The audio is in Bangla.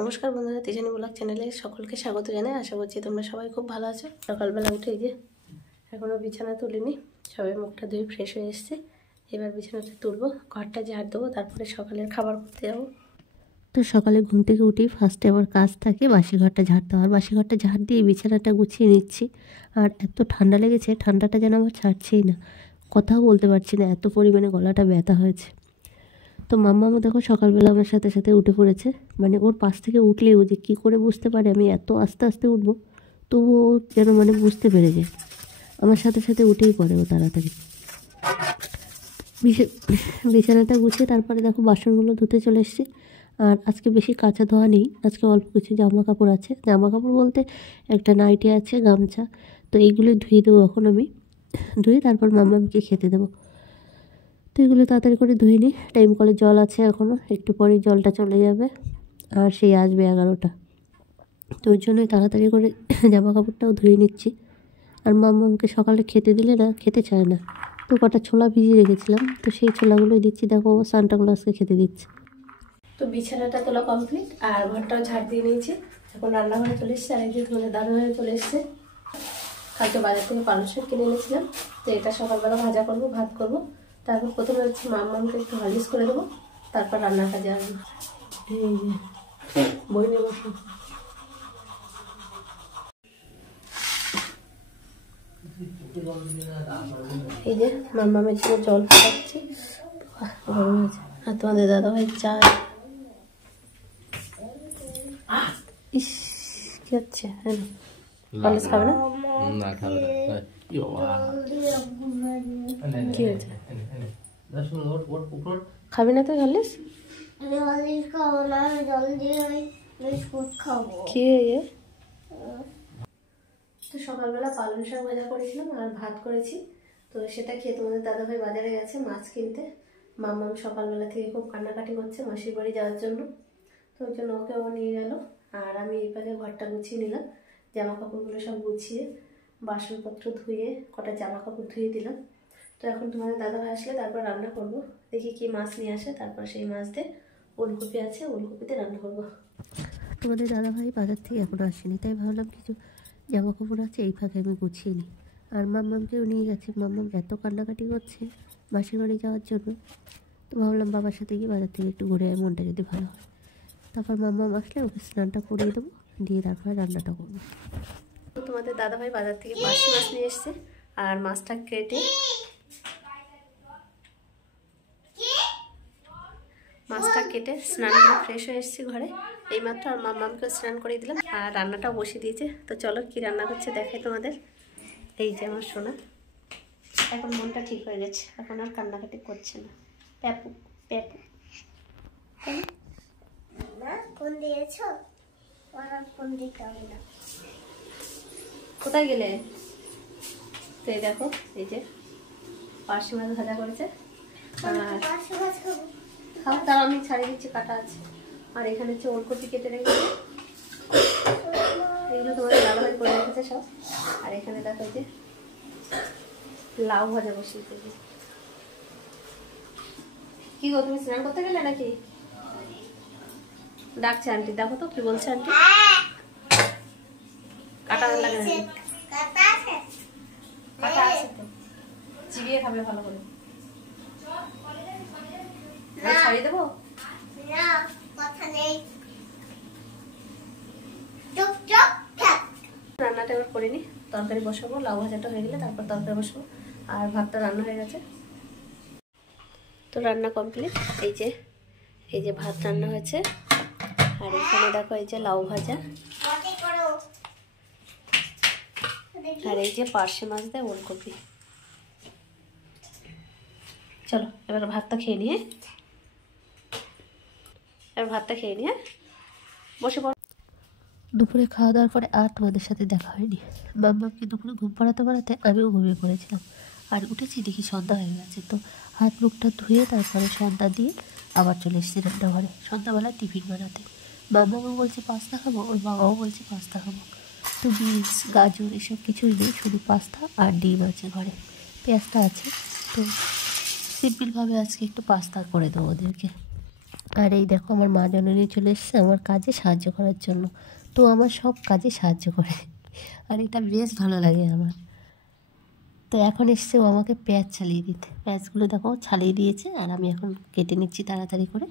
নমস্কার বন্ধুরা, তিশানি ব্লগ চ্যানেলে সকলকে স্বাগত জানাই। আশা করছি তোমরা সবাই খুব ভালো আছো। সকালবেলা উঠে এই যে এখনও বিছানা তুলিনি, সবাই মুখটা ধুয়ে ফ্রেশ হয়ে এসছে। এবার বিছানাটা তুলবো, ঘরটা ঝাড় দেবো, তারপরে সকালের খাবার করতে যাবো। তো সকালে ঘুম থেকে উঠেই ফার্স্টে আমার কাজ থাকে বাসি ঘরটা ঝাড়তে হয়। বাসি ঘরটা ঝাড় দিয়ে বিছানাটা গুছিয়ে নিচ্ছি। আর এত ঠান্ডা লেগেছে, ঠান্ডাটা যেন আমার ছাড়ছেই না, কথাও বলতে পারছি না, এত পরিমাণে গলাটা ব্যথা হয়েছে। তো মাম্মামও দেখো সকালবেলা আমার সাথে সাথে উঠে পড়েছে। মানে ওর পাশ থেকে উঠলেই ও যে কী করে বুঝতে পারে আমি এত আস্তে আস্তে উঠবো, তবুও ও যেন মানে বুঝতে পেরে যায়, আমার সাথে সাথে উঠেই পড়ে ও তাড়াতাড়ি। বিছানাটা গুছিয়ে তারপরে দেখো বাসনগুলো ধুতে চলে এসেছি। আর আজকে বেশি কাঁচা ধোয়া নেই, আজকে অল্প কিছু জামা কাপড় আছে। জামা কাপড় বলতে একটা নাইটি আছে, গামছা, তো এইগুলোই ধুয়ে দেবো এখন আমি। ধুয়ে তারপর মাম্মামকে খেতে দেবো। তো এগুলো তাড়াতাড়ি করে ধুয়ে নিই, টাইম কলে জল আছে এখনও, একটু পরেই জলটা চলে যাবে, আর সেই আসবে 11টা। তো ওই জন্যই তাড়াতাড়ি করে জামা কাপড়টাও ধুয়ে নিচ্ছি। আর মাম্মামকে সকালে খেতে দিলে না, খেতে চায় না। তো কটা ছোলা ভিজিয়ে রেখেছিলাম, তো সেই ছোলাগুলোই দিচ্ছি। দেখো ও সান্টাক্লজকে খেতে দিচ্ছে। তো বিছানাটা তোলা কমপ্লিট আর ঘরটাও ঝাড় দিয়ে নিয়েছি। এখন রান্নাঘরে চলে এসছে, আর একদিন তোমাদের দাদাভাই চলে এসছে। কালকে বাজার থেকে পালং শাক কিনে এনেছিলাম, তো এটা সকালবেলা ভাজা করবো, ভাত করবো। তারপর প্রথমে হচ্ছে মাম্মামকে একটু হরলিক্স করে দেবো, তারপর রান্নার কাজে আসবো। এই যে বই নিয়ে বসবো। এই যে মাম্মামের জন্য জল খাওয়াচ্ছি, গরম আছে। আর তোমাদের দাদাভাই চা। ইস কি হচ্ছে, হ্যাঁ হরলিক্স খাবে না? কি হয়েছে, খাবি না তুই হরলিক্স? কি তো সকালবেলা পালং শাক ভাজা করেছিলাম আর ভাত করেছি, তো সেটা খেয়ে তোমাদের দাদাভাই বাজারে গেছে মাছ কিনতে। মাম্মাম সকালবেলা থেকে খুব কান্নাকাটি করছে মাসির বাড়ি যাওয়ার জন্য, তো ওই জন্য ওকে ও নিয়ে গেল। আর আমি এই পাশে ঘরটা গুছিয়ে নিলাম, জামা কাপড়গুলো সব গুছিয়ে বাসনপত্র ধুয়ে কটা জামা কাপড় ধুয়ে দিলাম। তো এখন তোমাদের দাদাভাই আসলে তারপর রান্না করব। দেখি কি মাছ নিয়ে আসে, তারপর সেই মাছ দিয়ে ওলকপি আছে, ওলকপিতে রান্না করবো। তোমাদের দাদাভাই বাজার থেকে এখনো আসেনি, তাই ভাবলাম কিছু জামা কাপড় আছে এই ফাঁকে আমি গুছিয়ে নিই। আর মাম্মামকেও নিয়ে গেছে, মাম্মাম এত কান্নাকাটি করছে মাসির বাড়ি যাওয়ার জন্য, তো ভাবলাম বাবার সাথে গিয়ে বাজার থেকে একটু ঘুরে আয়, মনটা যদি ভালো হয়। তারপর মাম্মাম আসলে ওকে স্নানটা করিয়ে দেবো, দিয়ে তারপরে রান্নাটা করবো। তোমাদের দাদাভাই বাজার থেকে পার্শে মাছ নিয়ে এসছে, আর মাছটা কেটে স্নান করে ফ্রেশ হয়ে এসেছি ঘরে এইমাত্র। আর মাম্মামকে স্নান করিয়ে দিলাম, আর রান্নাটাও বসিয়ে দিয়েছে। তো চলো কি রান্না করছে দেখাই তোমাদের। এই যে আমার সোনা, এখন মনটা ঠিক হয়ে গেছে, এখন আর কান্নাকাটি করছে না। প্যাপু প্যাপু কোথায় গেলে? তো এই দেখো, এই যে পার্শে মাছ ভাজা করেছে, আর খাও তার আমি ছাড়িয়ে দিচ্ছি, কাটা আছে। আর এখানে হচ্ছে ওলকপি কেটে রেখেছে, এগুলো তোমাদের দাদাভাই করে রেখেছে সব। আর এখানে দেখো যে লাউ ভাজা বসিয়েছে। কি গো, তুমি স্নান করতে গেলে নাকি? ডাকছে আন্টি, দেখো তো কি বলছে আন্টি। কাটা লাগে না, কাটা আছে তো, চিবিয়ে খাবে ভালো করে। ছাড়িয়ে দেবো, রান্নাটা এবার করে নি, তরকারি বসাবো। লাউ ভাজাটা হয়ে গেলে তারপর তরকারি বসাবো। আর ভাতটা রান্না হয়ে গেছে, তো রান্না কমপ্লিট। এই যে ভাত রান্না হয়েছে, আর এখানে দেখো এই যে লাউ ভাজা, আর এই যে পার্শে মাছ দেয় ওলকপি। চলো এবার ভাতটা খেয়ে নিয়ে বসে পড়ো। দুপুরে খাওয়া দাওয়ার পরে আর তোমাদের সাথে দেখা হয়নি। মাম্মামকে দুপুরে ঘুম পাড়াতে পাড়াতে আমিও ঘুমিয়ে পড়েছিলাম। আর উঠেছি দেখি সন্ধ্যা হয়ে গেছে, তো হাত মুখটা ধুয়ে তারপরে সন্ধ্যা দিয়ে আবার চলে এসেছি রান্নাঘরে সন্ধ্যাবেলা টিফিন বানাতে। মাম্মামও বলছে পাস্তা খাবো, ওর বাবাও বলছে পাস্তা খাবো। তো বিনস গাজর এসব কিছুই নেই, শুধু পাস্তা আর ডিম আছে ঘরে, পেঁয়াজটা আছে। তো সিম্পলভাবে আজকে একটু পাস্তা করে দেবো ওদেরকে। আর এই দেখো আমার মা জননী চলে এসেছে আমার কাজে সাহায্য করার জন্য। তো আমার সব কাজে সাহায্য করে, আর এটা বেশ ভালো লাগে আমার। তো এখন এসছে ও আমাকে পেঁয়াজ ছালিয়ে দিতে। পেঁয়াজগুলো দেখো ছালিয়ে দিয়েছে আর আমি এখন কেটে নিচ্ছি তাড়াতাড়ি করে।